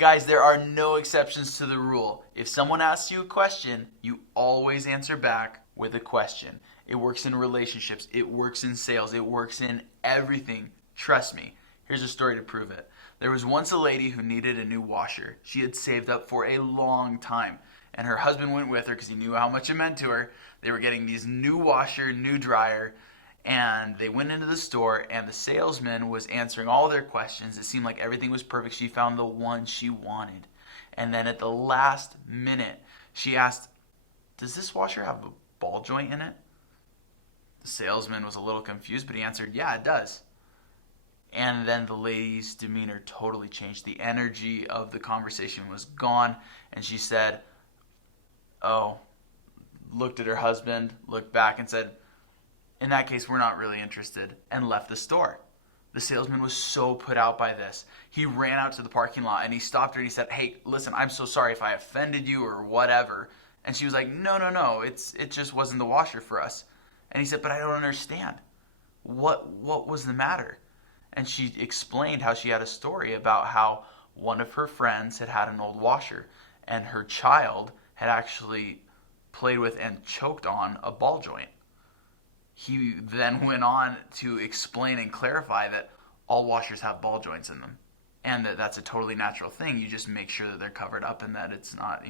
Guys, there are no exceptions to the rule. If someone asks you a question, you always answer back with a question. It works in relationships, it works in sales, it works in everything. Trust me. Here's a story to prove it. There was once a lady who needed a new washer. She had saved up for a long time, and her husband went with her because he knew how much it meant to her. They were getting these new washer, new dryer, and they went into the store, and the salesman was answering all their questions. It seemed like everything was perfect. She found the one she wanted. And then at the last minute, she asked, "Does this washer have a ball joint in it?" The salesman was a little confused, but he answered, "Yeah, it does." And then the lady's demeanor totally changed. The energy of the conversation was gone, and she said, "Oh," looked at her husband, looked back and said, "In that case, we're not really interested," and left the store. The salesman was so put out by this. He ran out to the parking lot and he stopped her and he said, "Hey, listen, I'm so sorry if I offended you or whatever." And she was like, No, it just wasn't the washer for us." And he said, "But I don't understand. What was the matter?" And she explained how she had a story about how one of her friends had had an old washer and her child had actually played with and choked on a ball joint. He then went on to explain and clarify that all washers have ball joints in them and that that's a totally natural thing. You just make sure that they're covered up and that it's not,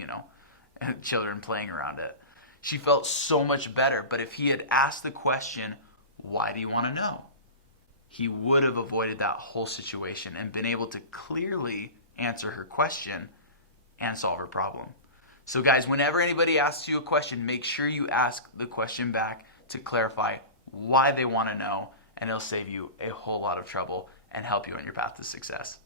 children playing around it. She felt so much better, but if he had asked the question, "Why do you want to know?" he would have avoided that whole situation and been able to clearly answer her question and solve her problem. So guys, whenever anybody asks you a question, make sure you ask the question back to clarify why they want to know, and it'll save you a whole lot of trouble and help you on your path to success.